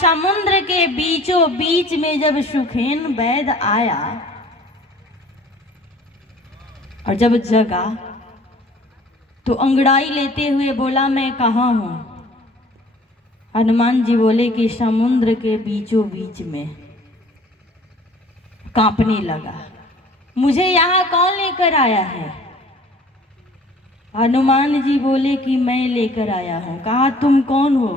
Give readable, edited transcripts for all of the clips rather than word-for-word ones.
समुद्र के बीचों बीच में जब सुखेन वैद्य आया और जब जगा तो अंगड़ाई लेते हुए बोला, मैं कहाँ हूं? हनुमान जी बोले कि समुद्र के बीचों बीच में। कांपने लगा, मुझे यहाँ कौन लेकर आया है? हनुमान जी बोले कि मैं लेकर आया हूं। कहा, तुम कौन हो?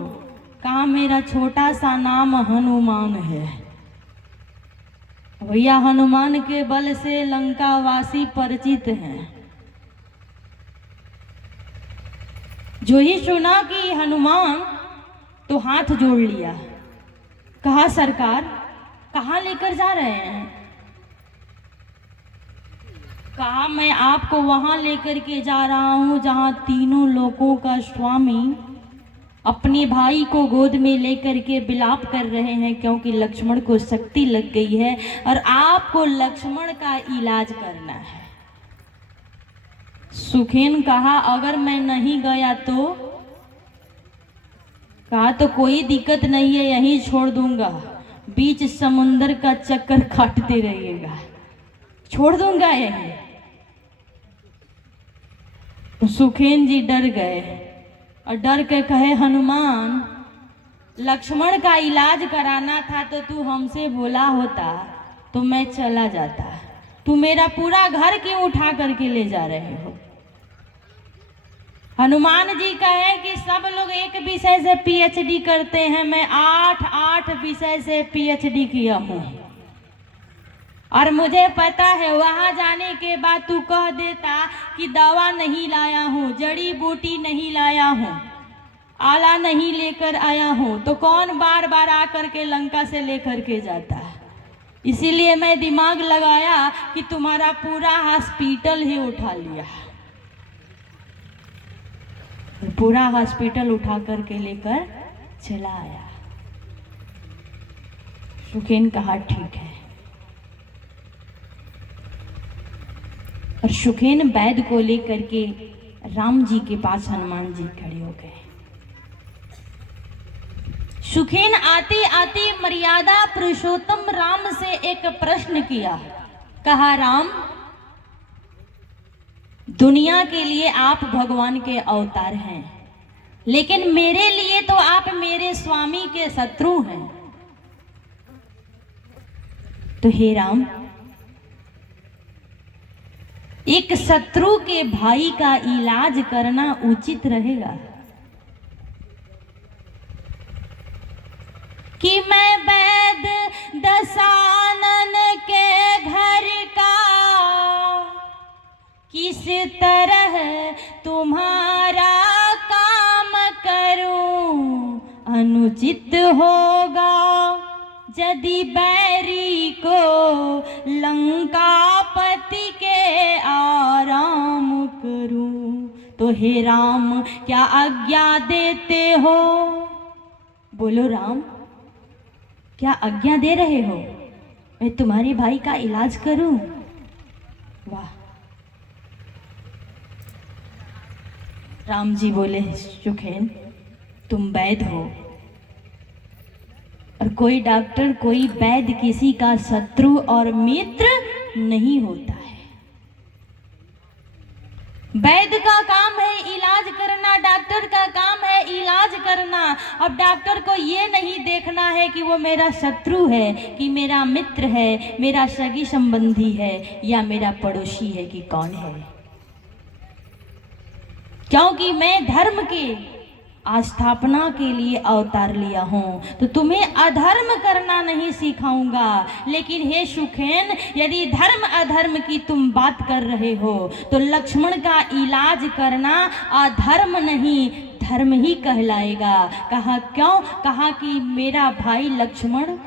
कहा, मेरा छोटा सा नाम हनुमान है। भैया, हनुमान के बल से लंकावासी परिचित हैं। जो ही सुना कि हनुमान, तो हाथ जोड़ लिया। कहा, सरकार कहाँ लेकर जा रहे हैं? कहा, मैं आपको वहां लेकर के जा रहा हूं जहां तीनों लोकों का स्वामी अपने भाई को गोद में लेकर के विलाप कर रहे हैं, क्योंकि लक्ष्मण को शक्ति लग गई है और आपको लक्ष्मण का इलाज करना है। सुखेन कहा, अगर मैं नहीं गया तो? कहा, तो कोई दिक्कत नहीं है, यहीं छोड़ दूंगा, बीच समुंदर का चक्कर काटते रहिएगा, छोड़ दूंगा यहीं। तो सुखेन जी डर गए और डर के कहे, हनुमान, लक्ष्मण का इलाज कराना था तो तू हमसे बोला होता तो मैं चला जाता। तू मेरा पूरा घर क्यों उठा करके ले जा रहे हो? हनुमान जी कहे कि सब लोग एक विषय से पीएचडी करते हैं, मैं 8 विषय से पीएचडी किया हूं और मुझे पता है वहां जाने के बाद तू कह देता कि दवा नहीं लाया हूं, जड़ी बूटी नहीं लाया हूं, आला नहीं लेकर आया हूं, तो कौन बार बार आकर के लंका से लेकर के जाता? इसीलिए मैं दिमाग लगाया कि तुम्हारा पूरा हॉस्पिटल ही उठा लिया, पूरा हॉस्पिटल उठा करके लेकर चला आया। सुखेन कहा, ठीक है। और सुखेन वैद्य को लेकर के राम जी के पास हनुमान जी खड़े हो गए। सुखेन आते आते मर्यादा पुरुषोत्तम राम से एक प्रश्न किया। कहा, राम, दुनिया के लिए आप भगवान के अवतार हैं, लेकिन मेरे लिए तो आप मेरे स्वामी के शत्रु हैं। तो हे राम, एक शत्रु के भाई का इलाज करना उचित रहेगा कि मैं वैद्य दशानन के घर का किस तरह तुम्हारा काम करूं? अनुचित होगा यदि बैरी को लंकापति के आराम करूं। तो हे राम, क्या आज्ञा देते हो? बोलो राम, क्या आज्ञा दे रहे हो? मैं तुम्हारे भाई का इलाज करूं? वाह! राम जी बोले, सुखेन, तुम वैद्य हो और कोई डॉक्टर, कोई वैद्य किसी का शत्रु और मित्र नहीं होता है। वैद्य का काम है इलाज करना, डॉक्टर का काम है इलाज करना। अब डॉक्टर को ये नहीं देखना है कि वो मेरा शत्रु है, कि मेरा मित्र है, मेरा सगी संबंधी है या मेरा पड़ोसी है कि कौन है, क्योंकि मैं धर्म के आस्थापना के लिए अवतार लिया हूं। तो तुम्हें अधर्म करना नहीं सिखाऊंगा। लेकिन हे सुखेन, यदि धर्म अधर्म की तुम बात कर रहे हो तो लक्ष्मण का इलाज करना अधर्म नहीं, धर्म ही कहलाएगा। कहा, क्यों? कहा कि मेरा भाई लक्ष्मण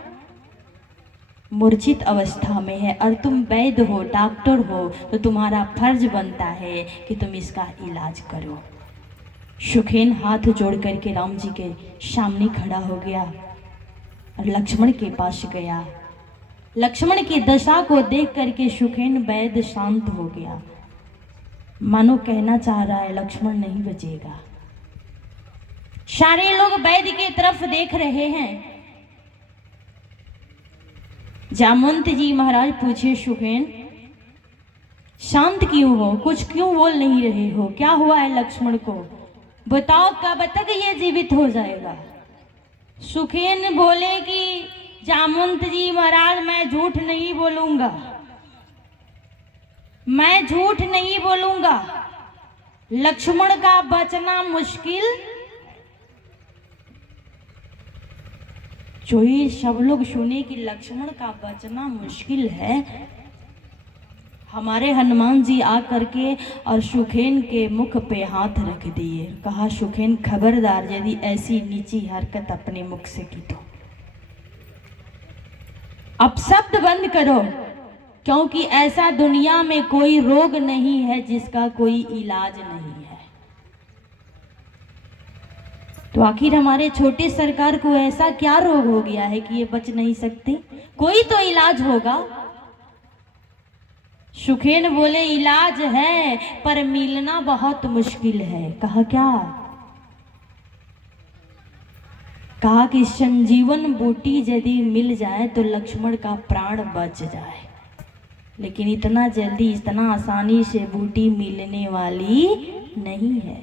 मूर्छित अवस्था में है और तुम वैद्य हो, डॉक्टर हो, तो तुम्हारा फर्ज बनता है कि तुम इसका इलाज करो। सुखेन हाथ जोड़ करके राम जी के सामने खड़ा हो गया और लक्ष्मण के पास गया। लक्ष्मण की दशा को देख करके सुखेन वैद्य शांत हो गया, मानो कहना चाह रहा है लक्ष्मण नहीं बचेगा। सारे लोग वैद्य की तरफ देख रहे हैं जामवंत जी महाराज पूछे, सुखेन शांत क्यों हो, कुछ क्यों बोल नहीं रहे हो, क्या हुआ है लक्ष्मण को, बताओ कब तक ये जीवित हो जाएगा। सुखेन बोले कि जामवंत जी महाराज मैं झूठ नहीं बोलूंगा, मैं झूठ नहीं बोलूंगा, लक्ष्मण का बचना मुश्किल। जो ही सब लोग सुने कि लक्ष्मण का बचना मुश्किल है, हमारे हनुमान जी आ करके और सुखेन के मुख पे हाथ रख दिए। कहा, सुखेन खबरदार यदि ऐसी नीची हरकत अपने मुख से की तो अब शब्द बंद करो, क्योंकि ऐसा दुनिया में कोई रोग नहीं है जिसका कोई इलाज नहीं है। तो आखिर हमारे छोटे सरकार को ऐसा क्या रोग हो गया है कि ये बच नहीं सकते, कोई तो इलाज होगा। सुखेन बोले, इलाज है पर मिलना बहुत मुश्किल है। कहा, क्या? कहा कि संजीवन बूटी यदि मिल जाए तो लक्ष्मण का प्राण बच जाए, लेकिन इतना जल्दी इतना आसानी से बूटी मिलने वाली नहीं है।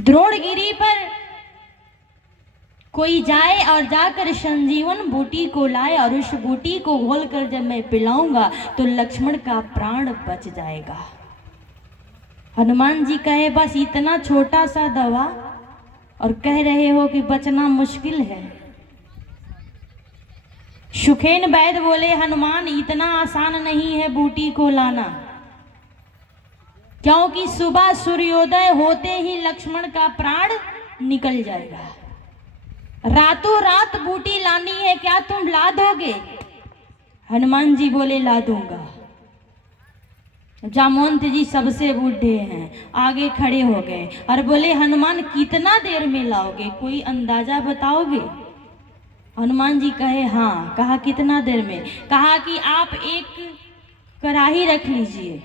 द्रोणगिरी पर कोई जाए और जाकर संजीवन बूटी को लाए और उस बूटी को घोलकर जब मैं पिलाऊंगा तो लक्ष्मण का प्राण बच जाएगा। हनुमान जी कहे, बस इतना छोटा सा दवा और कह रहे हो कि बचना मुश्किल है। सुखेन वैद्य बोले, हनुमान इतना आसान नहीं है बूटी को लाना, क्योंकि सुबह सूर्योदय होते ही लक्ष्मण का प्राण निकल जाएगा। रातों रात बूटी लानी है, क्या तुम ला दोगे? हनुमान जी बोले, ला दूंगा। जामवंत जी सबसे बूढ़े हैं, आगे खड़े हो गए और बोले, हनुमान कितना देर में लाओगे, कोई अंदाजा बताओगे? हनुमान जी कहे, हाँ। कहा, कितना देर में? कहा कि आप एक कढ़ाई रख लीजिए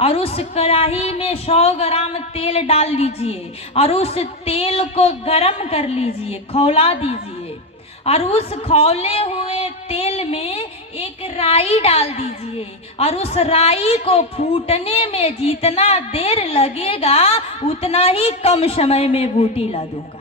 और उस कढ़ाई में 100 ग्राम तेल डाल लीजिए और उस तेल को गरम कर लीजिए, खौला दीजिए और उस खौले हुए तेल में एक राई डाल दीजिए और उस राई को फूटने में जितना देर लगेगा उतना ही कम समय में बूटी ला दूंगा।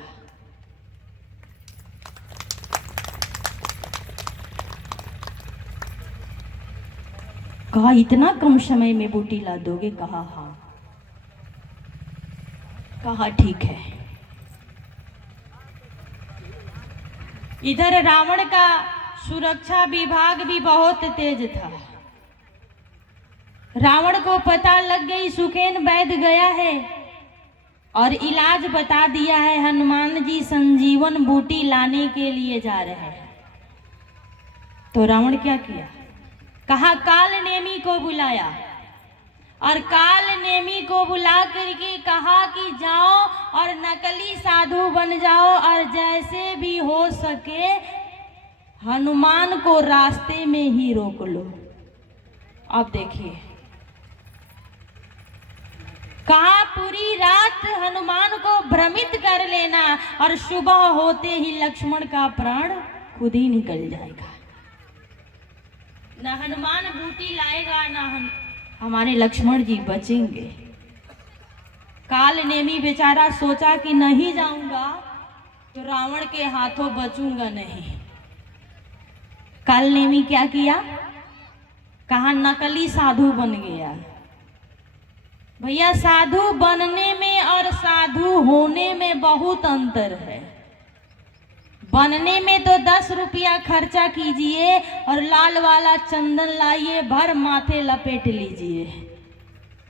कहा, इतना कम समय में बूटी ला दोगे? कहा, हाँ। कहा, ठीक है। इधर रावण का सुरक्षा विभाग भी बहुत तेज था। रावण को पता लग गई सुखेन वैद्य गया है और इलाज बता दिया है, हनुमान जी संजीवन बूटी लाने के लिए जा रहे हैं। तो रावण क्या किया? कहा, काल नेमी को बुलाया और काल नेमी को बुला करके कहा कि जाओ और नकली साधु बन जाओ और जैसे भी हो सके हनुमान को रास्ते में ही रोक लो। अब देखिए, कहा पूरी रात हनुमान को भ्रमित कर लेना और सुबह होते ही लक्ष्मण का प्राण खुद ही निकल जाएगा। न हनुमान बूटी लाएगा, न हमारे लक्ष्मण जी बचेंगे। काल नेमी बेचारा सोचा कि नहीं जाऊंगा तो रावण के हाथों बचूंगा नहीं। काल नेमी क्या किया? कहा, नकली साधु बन गया। भैया, साधु बनने में और साधु होने में बहुत अंतर है। बनने में तो 10 रुपया खर्चा कीजिए और लाल वाला चंदन लाइए, भर माथे लपेट लीजिए,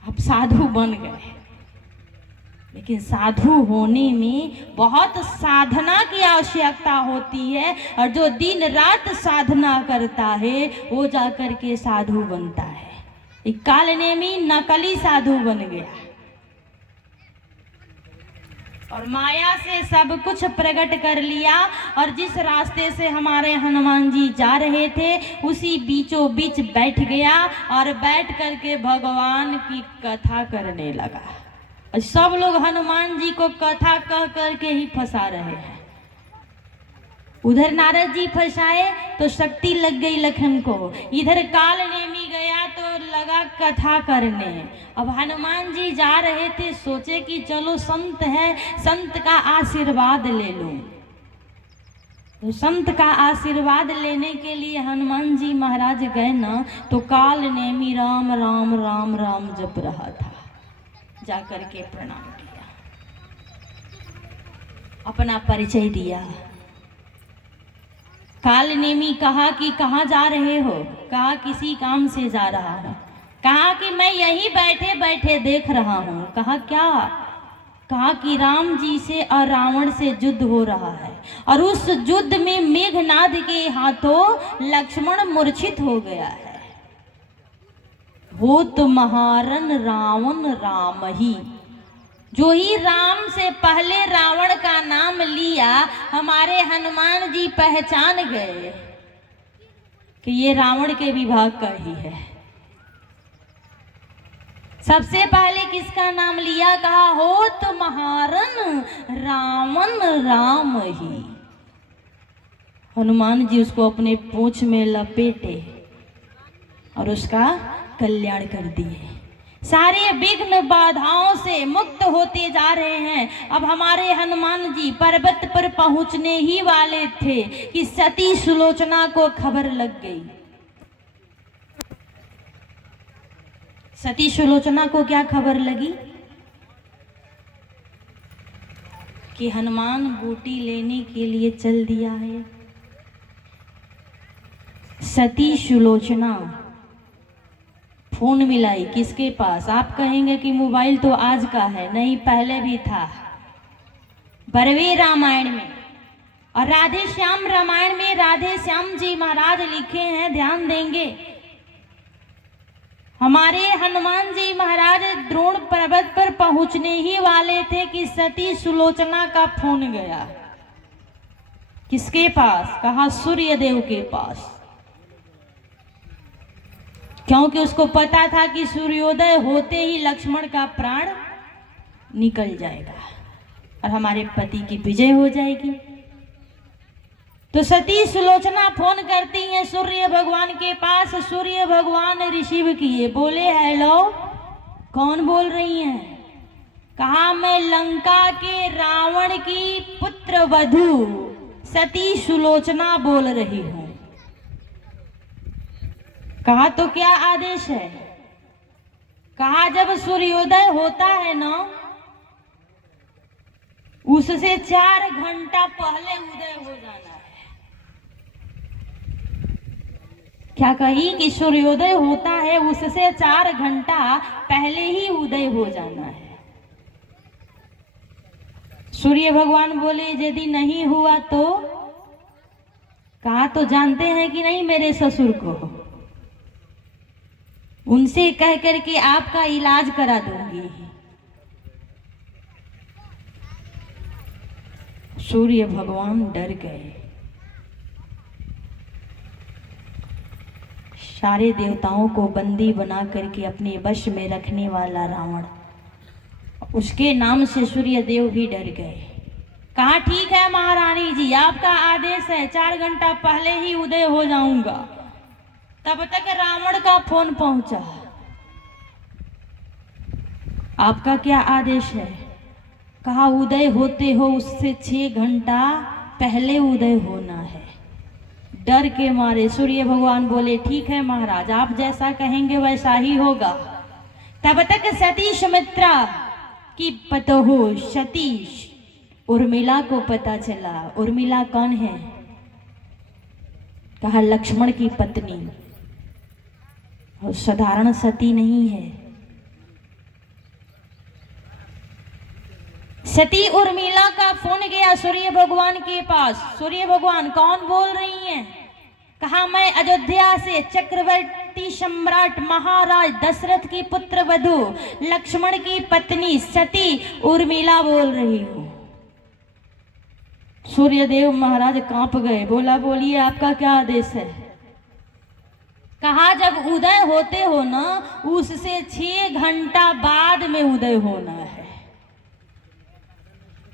अब साधु बन गए। लेकिन साधु होने में बहुत साधना की आवश्यकता होती है और जो दिन रात साधना करता है वो जाकर के साधु बनता है। एक काल नेमी नकली साधु बन गया और माया से सब कुछ प्रकट कर लिया और जिस रास्ते से हमारे हनुमान जी जा रहे थे उसी बीचों बीच बैठ गया और बैठ करके भगवान की कथा करने लगा। और सब लोग हनुमान जी को कथा कह करके ही फंसा रहे हैं। उधर नारद जी फंसाए तो शक्ति लग गई लखन को, इधर काल नेमी गया तो लगा कथा करने। अब हनुमान जी जा रहे थे, सोचे कि चलो संत है, संत का आशीर्वाद ले लूं। तो संत का आशीर्वाद लेने के लिए हनुमान जी महाराज गए ना, तो काल नेमी राम राम राम राम जप रहा था। जाकर के प्रणाम किया, अपना परिचय दिया। काल नेमी कहा कि कहाँ जा रहे हो? कहा किसी काम से जा रहा हूँ। कहा कि मैं यहीं बैठे बैठे देख रहा हूँ। कहा क्या? कहा कि राम जी से और रावण से युद्ध हो रहा है, और उस युद्ध में मेघनाद के हाथों लक्ष्मण मूर्छित हो गया है। होत महारन रावण राम ही, जो ही राम से पहले रावण का नाम लिया, हमारे हनुमान जी पहचान गए कि ये रावण के विभाग का ही है। सबसे पहले किसका नाम लिया? कहा होत महारन रावण राम ही। हनुमान जी उसको अपने पूंछ में लपेटे और उसका कल्याण कर दिए। सारे विघ्न बाधाओं से मुक्त होते जा रहे हैं। अब हमारे हनुमान जी पर्वत पर पहुंचने ही वाले थे कि सती सुलोचना को खबर लग गई। सती सुलोचना को क्या खबर लगी? कि हनुमान बूटी लेने के लिए चल दिया है। सती सुलोचना फोन मिलाई किसके पास? आप कहेंगे कि मोबाइल तो आज का है, नहीं, पहले भी था। बरवे रामायण में और राधे श्याम रामायण में राधे श्याम जी महाराज लिखे हैं, ध्यान देंगे। हमारे हनुमान जी महाराज द्रोण पर्वत पर पहुंचने ही वाले थे कि सती सुलोचना का फोन गया। किसके पास? कहा सूर्यदेव के पास, क्योंकि उसको पता था कि सूर्योदय होते ही लक्ष्मण का प्राण निकल जाएगा और हमारे पति की विजय हो जाएगी। तो सती सुलोचना फोन करती हैं सूर्य भगवान के पास। सूर्य भगवान रिसीव किए, बोले हेलो, कौन बोल रही हैं? कहा मैं लंका के रावण की पुत्र वधू सती सुलोचना बोल रही हूं। कहा तो क्या आदेश है? कहा जब सूर्योदय होता है ना, उससे 4 घंटा पहले उदय हो जाना है। क्या कही? कि सूर्योदय होता है, उससे 4 घंटा पहले ही उदय हो जाना है। सूर्य भगवान बोले यदि नहीं हुआ तो? कहा तो जानते हैं कि नहीं मेरे ससुर को, उनसे कह करके आपका इलाज करा दूंगी। सूर्य भगवान डर गए। सारे देवताओं को बंदी बना करके अपने वश में रखने वाला रावण, उसके नाम से सूर्य देव भी डर गए। कहा ठीक है महारानी जी, आपका आदेश है, 4 घंटा पहले ही उदय हो जाऊंगा। तब तक रावण का फोन पहुंचा। आपका क्या आदेश है? कहा उदय होते हो उससे 6 घंटा पहले उदय होना है। डर के मारे सूर्य भगवान बोले ठीक है महाराज, आप जैसा कहेंगे वैसा ही होगा। तब तक सती सुमित्रा की पतोह सती उर्मिला को पता चला। उर्मिला कौन है? कहा लक्ष्मण की पत्नी, और साधारण सती नहीं है। सती उर्मिला का फोन गया सूर्य भगवान के पास। सूर्य भगवान कौन बोल रही हैं? कहा मैं अयोध्या से चक्रवर्ती सम्राट महाराज दशरथ की पुत्र वधू लक्ष्मण की पत्नी सती उर्मिला बोल रही हूं। सूर्यदेव महाराज कांप गए। बोला बोलिए आपका क्या आदेश है? कहा जब उदय होते हो ना, उससे 6 घंटा बाद में उदय होना है।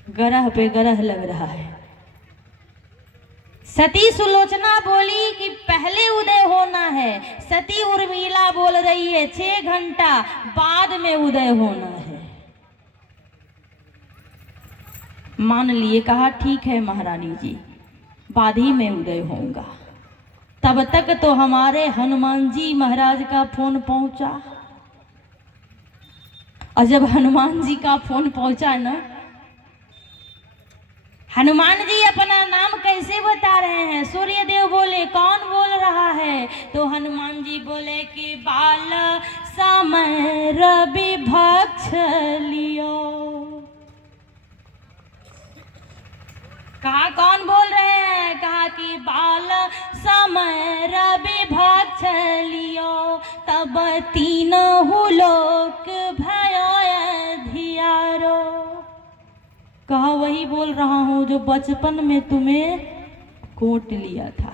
ग्रह पे ग्रह लग रहा है। सती सुलोचना बोली कि पहले उदय होना है। सती उर्मिला बोल रही है 6 घंटा बाद में उदय होना है। मान लिए, कहा ठीक है महारानी जी, बाद ही में उदय होऊंगा। तब तक तो हमारे हनुमान जी महाराज का फोन पहुंचा, और जब हनुमान जी का फोन पहुंचा ना, हनुमान जी अपना नाम कैसे बता रहे हैं? सूर्यदेव बोले कौन बोल रहा है? तो हनुमान जी बोले कि बाल समय रवि भक्ष लियो। कहा कौन बोल रहे हैं? कहा कि बाल समय रवि भक्ष लियो, तब तीनहु लोक भयो धियारो। कहा वही बोल रहा हूं जो बचपन में तुम्हें कोट लिया था।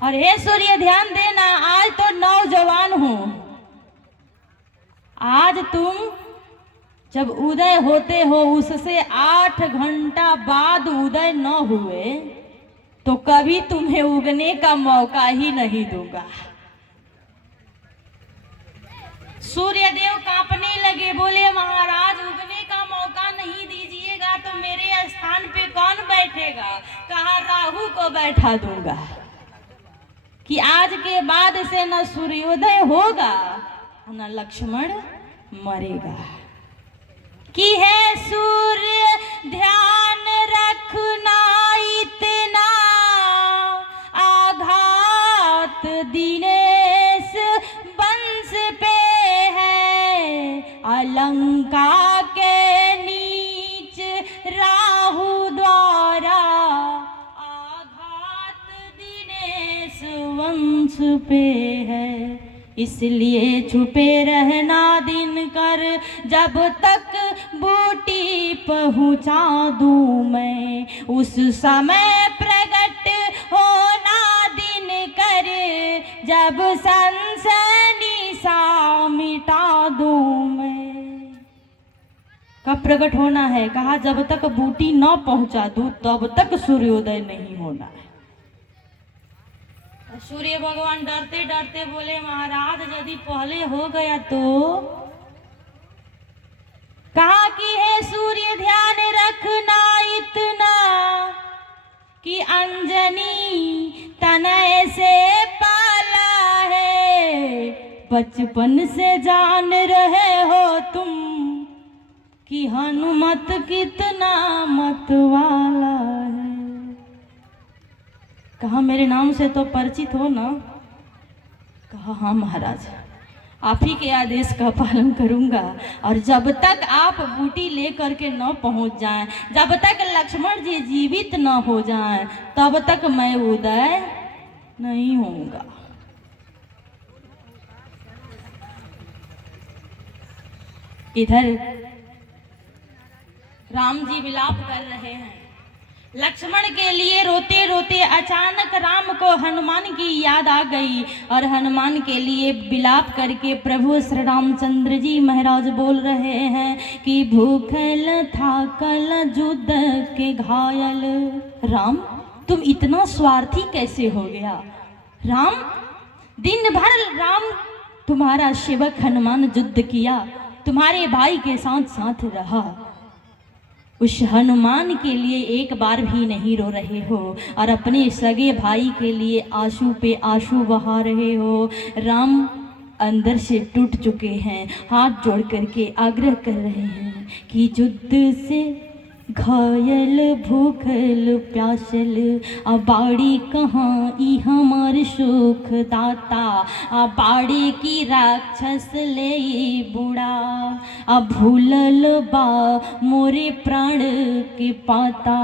और हे सूर्य ध्यान देना, आज तो नौजवान हूं, आज तुम जब उदय होते हो उससे 8 घंटा बाद उदय न हुए तो कभी तुम्हें उगने का मौका ही नहीं दूंगा। सूर्यदेव कांपने लगे, बोले महाराज उगने का मौका नहीं दीजिएगा तो मेरे स्थान पे कौन बैठेगा? कहा राहु को बैठा दूंगा कि आज के बाद से न सूर्योदय होगा न लक्ष्मण मरेगा। कि है सूर्य ध्यान रखना, इतना आघात दिनेश वंश पे है, अलंका के नीच राहु द्वारा आघात दिनेश वंश पे है। इसलिए छुपे रहना दिन कर, जब तक बूटी पहुँचा दूं मैं, उस समय प्रकट होना दिन कर, जब सनसनी सा मिटा दूं मैं। कब प्रकट होना है? कहा जब तक बूटी न पहुँचा दूं तब तक सूर्योदय नहीं होना है। सूर्य भगवान डरते डरते बोले महाराज यदि पहले हो गया तो? कहा कि है सूर्य ध्यान रखना, इतना कि अंजनी तनय से पाला है, बचपन से जान रहे हो तुम कि हनुमत कितना मत वाला है। कहा मेरे नाम से तो परिचित हो ना? कहा हाँ महाराज, आप ही के आदेश का पालन करूंगा, और जब तक आप बूटी लेकर के न पहुंच जाएं, जब तक लक्ष्मण जी जीवित न हो जाएं, तब तक मैं उदय नहीं होऊंगा। इधर राम जी विलाप कर रहे हैं। लक्ष्मण के लिए रोते रोते अचानक राम को हनुमान की याद आ गई, और हनुमान के लिए विलाप करके प्रभु श्री रामचंद्र जी महाराज बोल रहे हैं कि भूखल थाकल युद्ध के घायल। राम तुम इतना स्वार्थी कैसे हो गया? राम दिन भर राम तुम्हारा सेवक हनुमान युद्ध किया, तुम्हारे भाई के साथ साथ रहा, उस हनुमान के लिए एक बार भी नहीं रो रहे हो, और अपने सगे भाई के लिए आंसू पे आंसू बहा रहे हो। राम अंदर से टूट चुके हैं, हाथ जोड़ करके आग्रह कर रहे हैं कि युद्ध से घायल भूखल प्यासल, बाड़ी कहाँ ई हमार सुख दाता, बाड़ी की राक्षस ले बुढ़ा, भूलल बा मोरे प्राण के पाता,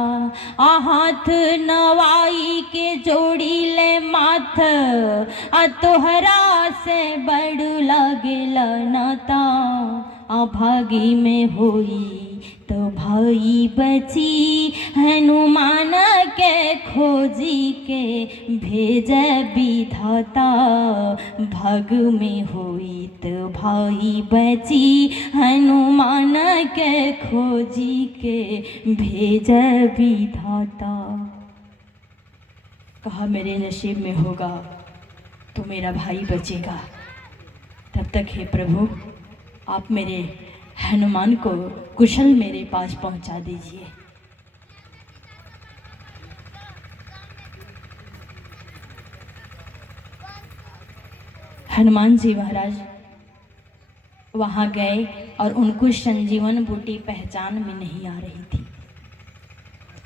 हाथ नवाई के जोड़ी ले माथ, तोहरा से बड़ लागेला नाता, भागी में होई तो भाई बची, हनुमान के खोजी के भेज विधाता, भाग में होई तो भाई बची, हनुमान के खोजी के भेज विधाता। कहा मेरे नसीब में होगा तो मेरा भाई बचेगा। तब तक हे प्रभु आप मेरे हनुमान को कुशल मेरे पास पहुंचा दीजिए। हनुमान जी महाराज वहाँ गए और उनको संजीवन बूटी पहचान में नहीं आ रही थी।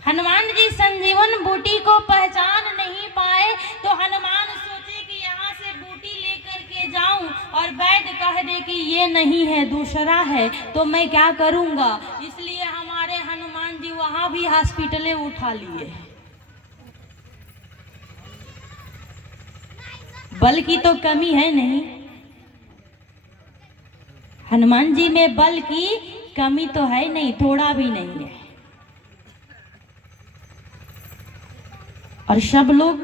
हनुमान जी संजीवन बूटी को पहचान नहीं पाए तो हनुमान सोचे कि यहाँ से बूटी लेकर के जाऊं और वैद्य कह दे कि ये नहीं है दूसरा है तो मैं क्या करूँगा। इसलिए हमारे हनुमान जी वहाँ भी हॉस्पिटलें उठा लिए। बल की तो कमी है नहीं, हनुमान जी में बल की कमी तो है नहीं, थोड़ा भी नहीं है। और सब लोग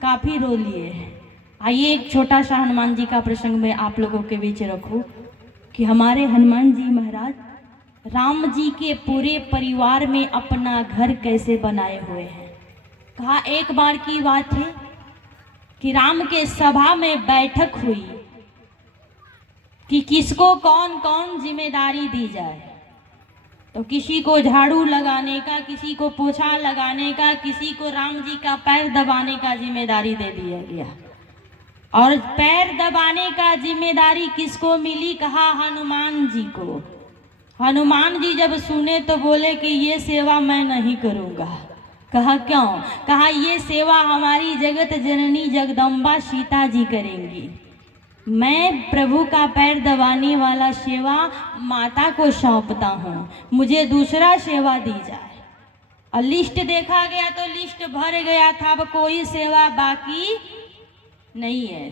काफी रो लिए। आइए एक छोटा सा हनुमान जी का प्रसंग में आप लोगों के बीच रखूं कि हमारे हनुमान जी महाराज राम जी के पूरे परिवार में अपना घर कैसे बनाए हुए हैं। कहा एक बार की बात है कि राम के सभा में बैठक हुई कि किसको कौन कौन जिम्मेदारी दी जाए। तो किसी को झाड़ू लगाने का, किसी को पोछा लगाने का, किसी को राम जी का पैर दबाने का जिम्मेदारी दे दिया गया। और पैर दबाने का जिम्मेदारी किसको मिली? कहा हनुमान जी को। हनुमान जी जब सुने तो बोले कि ये सेवा मैं नहीं करूँगा। कहा क्यों? कहा ये सेवा हमारी जगत जननी जगदम्बा सीता जी करेंगी। मैं प्रभु का पैर दबाने वाला सेवा माता को सौंपता हूँ, मुझे दूसरा सेवा दी जाए। और लिस्ट देखा गया तो लिस्ट भर गया था, अब कोई सेवा बाकी नहीं है।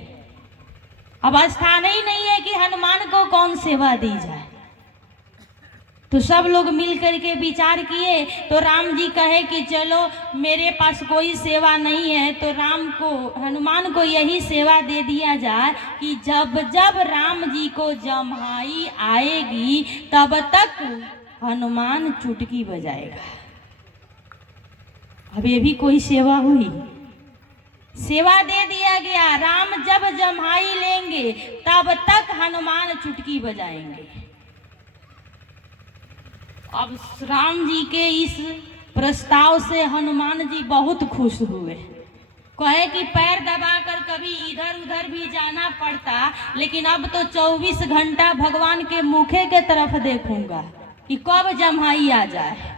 अब स्थान ही नहीं है कि हनुमान को कौन सेवा दी जाए। तो सब लोग मिल करके विचार किए तो राम जी कहे कि चलो मेरे पास कोई सेवा नहीं है तो हनुमान को यही सेवा दे दिया जाए कि जब जब राम जी को जम्हाई आएगी तब तक हनुमान चुटकी बजाएगा। अब ये भी कोई सेवा हुई? सेवा दे दिया गया, राम जब जम्हाई लेंगे तब तक हनुमान चुटकी बजाएंगे। अब राम जी के इस प्रस्ताव से हनुमान जी बहुत खुश हुए। कहे कि पैर दबाकर कभी इधर उधर भी जाना पड़ता, लेकिन अब तो 24 घंटा भगवान के मुखे के तरफ देखूंगा कि कब जम्हाई आ जाए।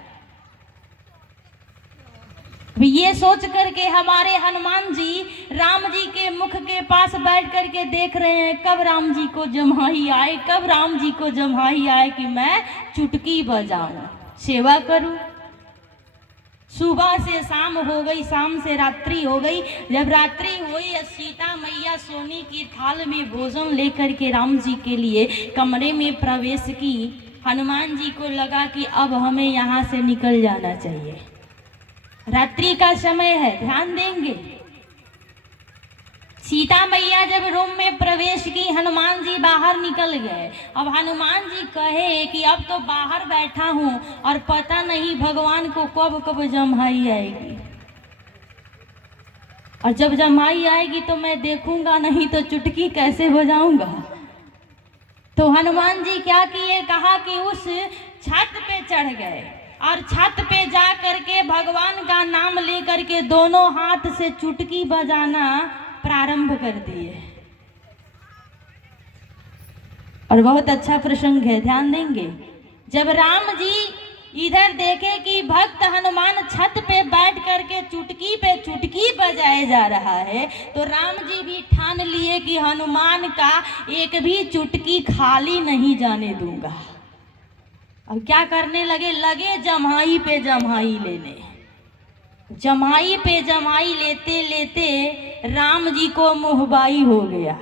ये सोच करके हमारे हनुमान जी राम जी के मुख के पास बैठ करके देख रहे हैं कब राम जी को जम्हाई आए, कब राम जी को जम्हाई आए कि मैं चुटकी बजाऊं, सेवा करूं। सुबह से शाम हो गई, शाम से रात्रि हो गई। जब रात्रि हुई सीता मैया सोने की थाल में भोजन लेकर के राम जी के लिए कमरे में प्रवेश की। हनुमान जी को लगा कि अब हमें यहाँ से निकल जाना चाहिए, रात्रि का समय है, ध्यान देंगे। सीता मैया जब रूम में प्रवेश की, हनुमान जी बाहर निकल गए। अब हनुमान जी कहे कि अब तो बाहर बैठा हूं और पता नहीं भगवान को कब कब जम्हाई आएगी, और जब जम्हाई आएगी तो मैं देखूंगा नहीं तो चुटकी कैसे बजाऊंगा। तो हनुमान जी क्या किए? कहा कि उस छत पे चढ़ गए और छत पे जा करके भगवान का नाम लेकर के दोनों हाथ से चुटकी बजाना प्रारंभ कर दिए। और बहुत अच्छा प्रसंग है, ध्यान देंगे। जब राम जी इधर देखे कि भक्त हनुमान छत पे बैठ करके चुटकी पे चुटकी बजाए जा रहा है, तो राम जी भी ठान लिए कि हनुमान का एक भी चुटकी खाली नहीं जाने दूंगा। अब क्या करने लगे जम्हाई पे जम्हाई लेने। जम्हाई पे जम्हाई लेते लेते राम जी को मुहबाई हो गया।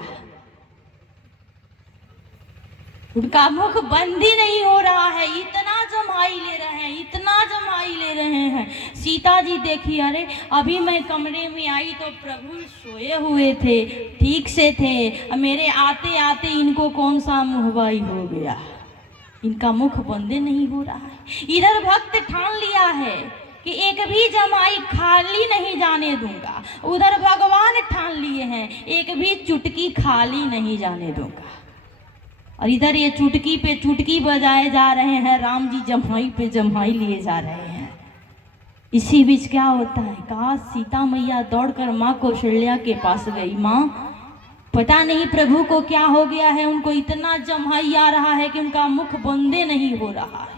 उनका मुख बंद ही नहीं हो रहा है, इतना जम्हाई ले रहे हैं, इतना जम्हाई ले रहे हैं। सीता जी देखी, अरे अभी मैं कमरे में आई तो प्रभु सोए हुए थे, ठीक से थे, मेरे आते आते इनको कौन सा मुहबाई हो गया, इनका मुख बंद नहीं हो रहा है। इधर भक्त ठान लिया है कि एक भी जमाई खाली नहीं जाने दूंगा। उधर भगवान ठान लिए हैं, एक भी चुटकी खाली नहीं जाने दूंगा। और इधर ये चुटकी पे चुटकी बजाए जा रहे हैं, राम जी जमाई पे जमाई लिए जा रहे हैं। इसी बीच क्या होता है, कहा सीता मैया दौड़कर माँ कौशल्या के पास गई। माँ, पता नहीं प्रभु को क्या हो गया है, उनको इतना जमाई आ रहा है कि उनका मुख बंदे नहीं हो रहा है।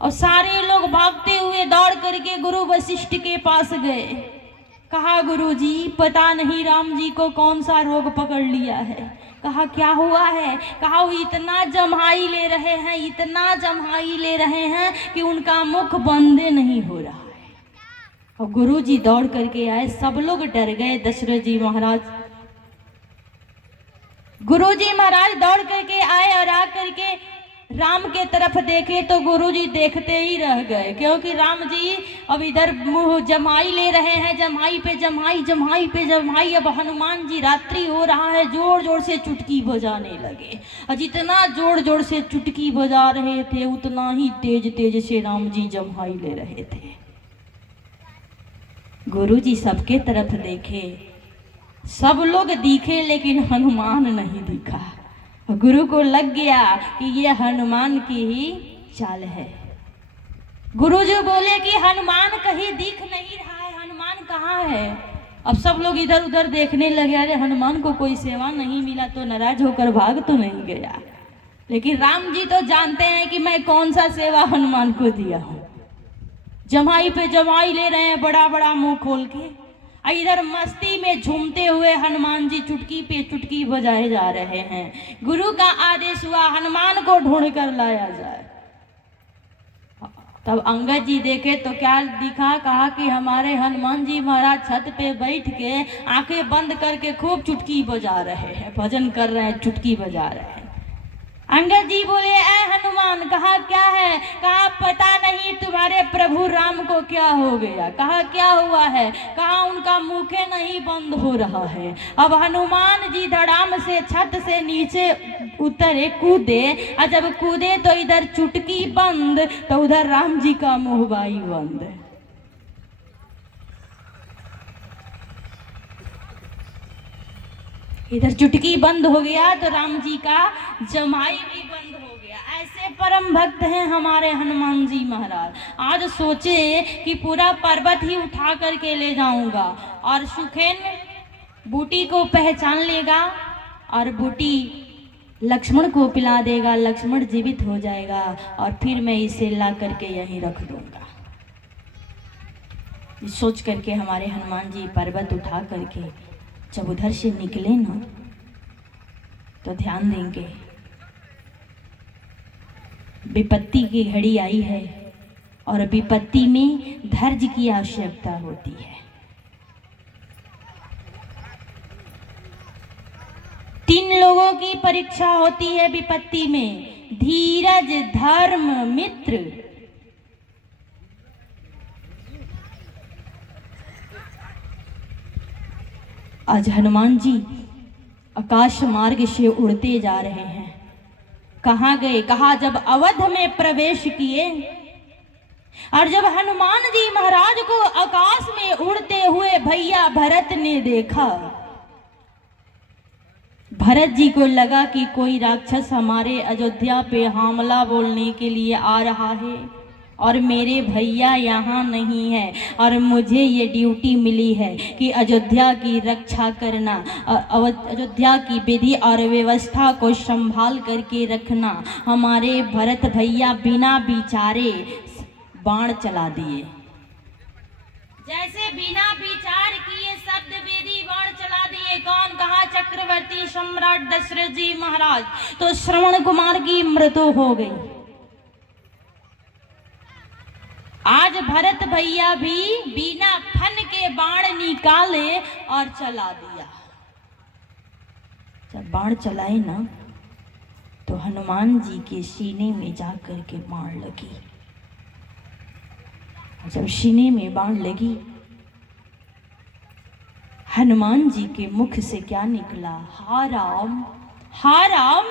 और सारे लोग भागते हुए दौड़ करके गुरु वशिष्ठ के पास गए। कहा गुरु जी, पता नहीं राम जी को कौन सा रोग पकड़ लिया है। कहा क्या हुआ है। कहा वो इतना जम्हाई ले रहे हैं, इतना जम्हाई ले रहे हैं कि उनका मुख बंदे नहीं हो रहा है। और गुरु जी दौड़ करके आए, सब लोग डर गए। दशरथ जी महाराज, गुरु जी महाराज दौड़ करके आए और आकर के राम के तरफ देखे तो गुरु जी देखते ही रह गए, क्योंकि राम जी अब इधर मुंह जमाई ले रहे हैं, जमाई पे जमाई, जमाई पे जमाई। अब हनुमान जी, रात्रि हो रहा है, जोर जोर से चुटकी बजाने लगे। और जितना जोर जोर से चुटकी बजा रहे थे, उतना ही तेज तेज से राम जी जमाई ले रहे थे। गुरु जी सबके तरफ देखे, सब लोग दिखे लेकिन हनुमान नहीं दिखा। गुरु को लग गया कि ये हनुमान की ही चाल है। गुरु जी बोले कि हनुमान कहीं दिख नहीं रहा है, हनुमान कहाँ है। अब सब लोग इधर उधर देखने लगे, अरे हनुमान को कोई सेवा नहीं मिला तो नाराज होकर भाग तो नहीं गया। लेकिन राम जी तो जानते हैं कि मैं कौन सा सेवा हनुमान को दिया हूँ। जमाई पे जमाई ले रहे हैं, बड़ा बड़ा मुंह खोल के। इधर मस्ती में झूमते हुए हनुमान जी चुटकी पे चुटकी बजाए जा रहे हैं। गुरु का आदेश हुआ हनुमान को ढूंढ कर लाया जाए। तब अंगद जी देखे तो क्या दिखा, कहा कि हमारे हनुमान जी महाराज छत पे बैठ के आंखें बंद करके खूब चुटकी बजा रहे हैं, भजन कर रहे हैं, चुटकी बजा रहे हैं। अंगद जी बोले, ऐ हनुमान, कहा क्या है। कहा पता नहीं तुम्हारे प्रभु राम को क्या हो गया। कहा क्या हुआ है। कहा उनका मुखे नहीं बंद हो रहा है। अब हनुमान जी धड़ाम से छत से नीचे उतरे, कूदे, और जब कूदे तो इधर चुटकी बंद तो उधर राम जी का मुहबाई बंद। इधर चुटकी बंद हो गया तो राम जी का जमाई भी बंद हो गया। ऐसे परम भक्त हैं हमारे हनुमान जी महाराज। आज सोचे कि पूरा पर्वत ही उठा करके ले जाऊंगा और सुखेन बूटी को पहचान लेगा और बूटी लक्ष्मण को पिला देगा, लक्ष्मण जीवित हो जाएगा और फिर मैं इसे ला करके यहीं रख दूंगा। सोच करके हमारे हनुमान जी पर्वत उठा करके जब उधर से निकले ना, तो ध्यान देंगे विपत्ति की घड़ी आई है और विपत्ति में धैर्य की आवश्यकता होती है। 3 लोगों की परीक्षा होती है विपत्ति में, धीरज, धर्म, मित्र। आज हनुमान जी आकाश मार्ग से उड़ते जा रहे हैं। कहाँ गए। कहा जब अवध में प्रवेश किए और जब हनुमान जी महाराज को आकाश में उड़ते हुए भैया भरत ने देखा, भरत जी को लगा कि कोई राक्षस हमारे अयोध्या पे हमला बोलने के लिए आ रहा है और मेरे भैया यहाँ नहीं है और मुझे ये ड्यूटी मिली है कि अयोध्या की रक्षा करना, अयोध्या की विधि और व्यवस्था को संभाल करके रखना। हमारे भरत भैया बिना विचारे बाण चला दिए। जैसे बिना विचार किए शब्द वेदी बाण चला दिए। कौन। कहा चक्रवर्ती सम्राट दशरथ जी महाराज। तो श्रवण कुमार की मृत्यु हो गई। आज भरत भैया भी बिना फन के बाण निकाले और चला दिया। जब बाण चलाए ना तो हनुमान जी के सीने में जाकर के बाण लगी। जब सीने में बाण लगी, हनुमान जी के मुख से क्या निकला। हा राम, हा राम,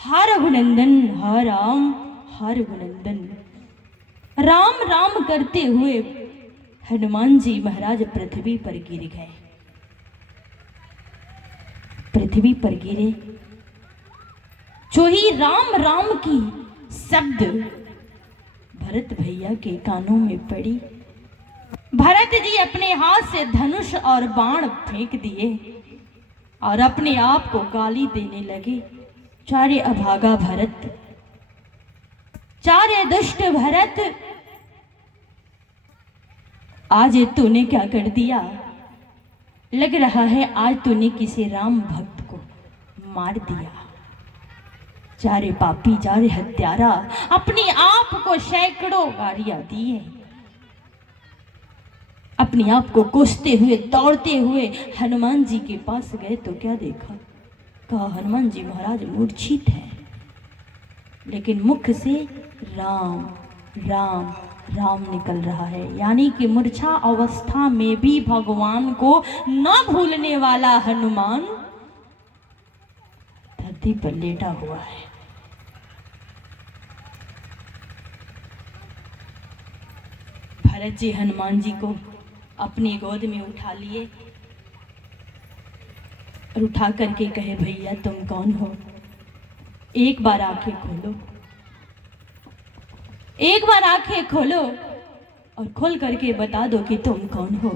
हा रघुनंदन, हा राम, हा रघुनंदन। राम राम करते हुए हनुमान जी महाराज पृथ्वी पर गिर गए। पृथ्वी पर गिरे, जो ही राम राम की शब्द भरत भैया के कानों में पड़ी, भरत जी अपने हाथ से धनुष और बाण फेंक दिए और अपने आप को गाली देने लगे। चारे अभागा भरत, चारे दुष्ट भरत, आज तूने क्या कर दिया? लग रहा है आज तूने किसी राम भक्त को मार दिया। चारे पापी, चारे हत्यारा, अपने आप को सैकड़ों गालियां दिए, अपने आप को कोसते हुए दौड़ते हुए हनुमान जी के पास गए तो क्या देखा? कहा हनुमान जी महाराज मूर्छित हैं, लेकिन मुख से राम राम राम निकल रहा है। यानी कि मूर्छा अवस्था में भी भगवान को न भूलने वाला हनुमान धरती पर लेटा हुआ है। भरत जी हनुमान जी को अपनी गोद में उठा लिए और उठा करके कहे, भैया तुम कौन हो? एक बार आंखें खोलो, एक बार आंखें खोलो और खोल करके बता दो कि तुम कौन हो।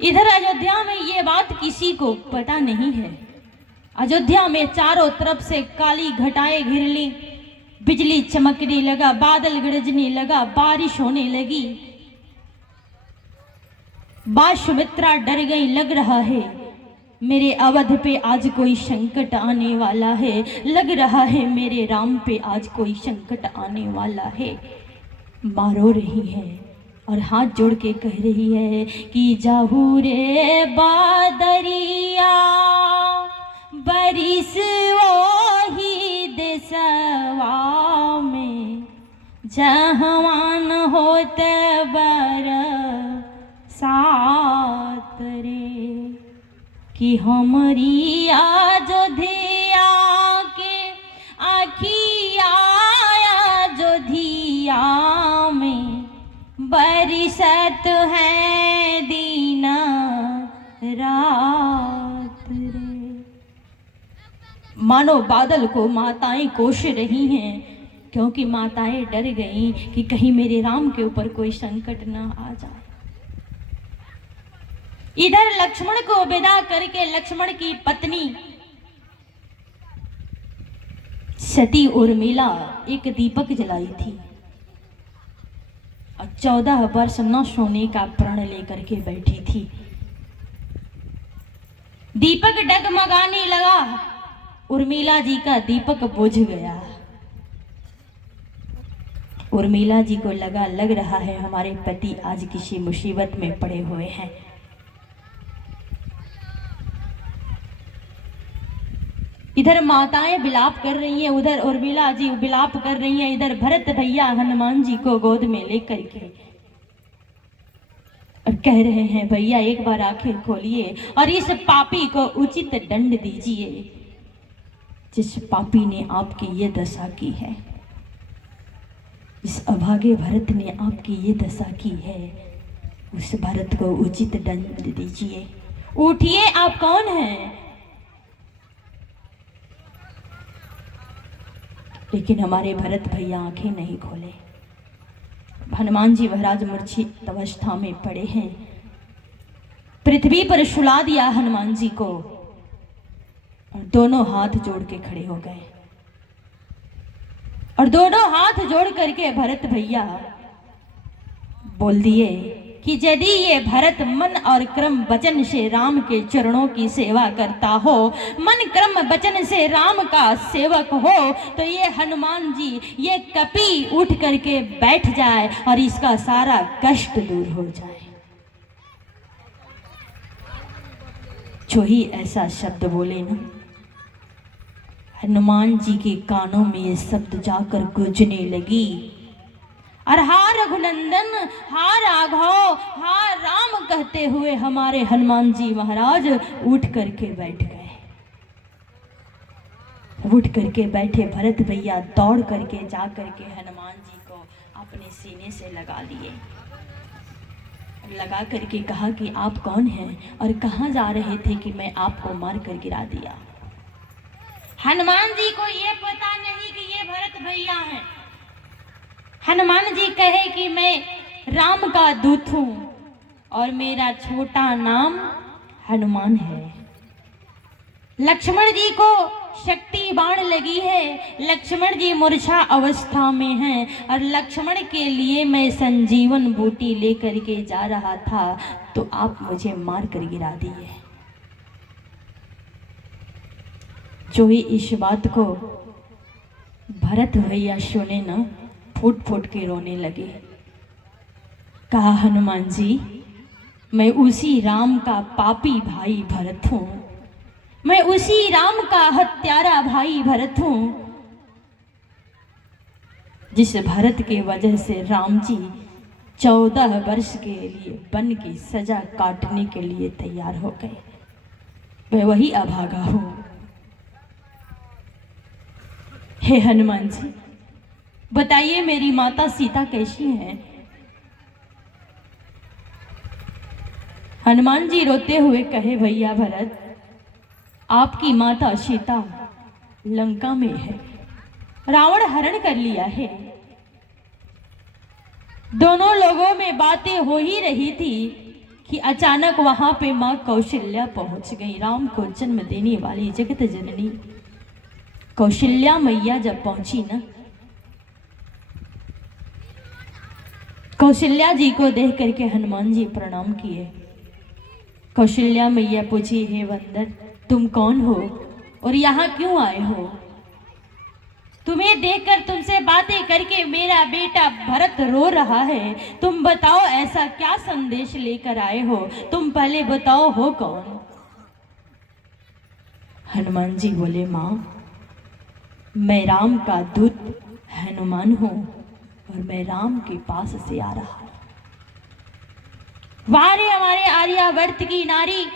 इधर अयोध्या में ये बात किसी को पता नहीं है। अयोध्या में चारों तरफ से काली घटाएं घिर ली, बिजली चमकने लगा, बादल गरजने लगा, बारिश होने लगी। मां सुमित्रा डर गई, लग रहा है मेरे अवध पे आज कोई संकट आने वाला है, लग रहा है मेरे राम पे आज कोई संकट आने वाला है। मां रो रही है और हाथ जोड़ के कह रही है कि जाहू रे बादरिया बरिस वही देसवा में, जहवान होत बर सात रे, कि हमारी अयोध्या के आखिया अयोध्या में बरिसत है दिन रात रे। मानो बादल को माताएं कोस रही हैं, क्योंकि माताएं डर गईं कि कहीं मेरे राम के ऊपर कोई संकट ना आ जाए। इधर लक्ष्मण को विदा करके लक्ष्मण की पत्नी सती उर्मिला एक दीपक जलाई थी और 14 वर्ष न सोने का प्रण लेकर के बैठी थी। दीपक डगमगाने लगा, उर्मिला जी का दीपक बुझ गया। उर्मिला जी को लग रहा है हमारे पति आज किसी मुसीबत में पड़े हुए हैं। इधर माताएं विलाप कर रही हैं, उधर उर्मिला जी विलाप कर रही हैं, इधर भरत भैया हनुमान जी को गोद में लेकर के और कह रहे हैं, भैया एक बार आंखें खोलिए और इस पापी को उचित दंड दीजिए जिस पापी ने आपकी ये दशा की है। इस अभागे भरत ने आपकी ये दशा की है, उस भरत को उचित दंड दीजिए। उठिए, आप कौन हैं? लेकिन हमारे भरत भैया आंखें नहीं खोले। हनुमान जी महाराज मूर्छित अवस्था में पड़े हैं। पृथ्वी पर सुला दिया हनुमान जी को और दोनों हाथ जोड़ के खड़े हो गए और दोनों हाथ जोड़ करके भरत भैया बोल दिए कि यदि ये भरत मन और क्रम वचन से राम के चरणों की सेवा करता हो, मन क्रम वचन से राम का सेवक हो, तो ये हनुमान जी ये कपी उठ करके बैठ जाए और इसका सारा कष्ट दूर हो जाए। जो ही ऐसा शब्द बोले ना, हनुमान जी के कानों में ये शब्द जाकर गूंजने लगी। और हा रघुनंदन, हा राघव, हा राम कहते हुए हमारे हनुमान जी महाराज उठ करके बैठ गए। उठ करके बैठे भरत भैया दौड़ करके जा करके हनुमान जी को अपने सीने से लगा लिए। लगा करके कहा कि आप कौन हैं और कहाँ जा रहे थे कि मैं आपको मार कर गिरा दिया। हनुमान जी को ये पता नहीं कि ये भरत भैया हैं। हनुमान जी कहे कि मैं राम का दूत हूँ और मेरा छोटा नाम हनुमान है। लक्ष्मण जी को शक्ति बाण लगी है, लक्ष्मण जी मूर्छा अवस्था में हैं और लक्ष्मण के लिए मैं संजीवन बूटी लेकर के जा रहा था तो आप मुझे मार कर गिरा दिए। जो ही इस बात को भरत भैया सुने ना, फूट फूट के रोने लगे। कहा हनुमान जी, मैं उसी राम का पापी भाई भरत हूँ, मैं उसी राम का हत्यारा भाई भरत हूँ, जिस भरत के वजह से राम जी 14 वर्ष के लिए वन की सजा काटने के लिए तैयार हो गए। मैं वही अभागा हूँ। हे हनुमान जी, बताइए मेरी माता सीता कैसी है? हनुमान जी रोते हुए कहे, भैया भरत, आपकी माता सीता लंका में है, रावण हरण कर लिया है। दोनों लोगों में बातें हो ही रही थी कि अचानक वहां पे मां कौशल्या पहुंच गई। राम को जन्म देने वाली जगत जननी कौशल्या मैया जब पहुंची ना, कौशल्या जी को देख करके हनुमान जी प्रणाम किए। कौशल्या मैया पूछी, हे वंदन, तुम कौन हो और यहाँ क्यों आए हो? तुम्हें देखकर, तुमसे बातें करके मेरा बेटा भरत रो रहा है। तुम बताओ ऐसा क्या संदेश लेकर आए हो? तुम पहले बताओ हो कौन? हनुमान जी बोले, माँ, मैं राम का दूत हनुमान हूँ और मैं राम के पास से आ रहा हूँ। वारे हमारे आर्यावर्त की नारी,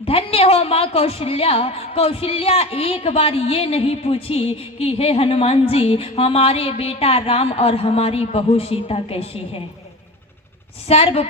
धन्य हो माँ कौशल्या। कौशल्या एक बार ये नहीं पूछी कि हे हनुमान जी, हमारे बेटा राम और हमारी बहू सीता कैसी है। सर्व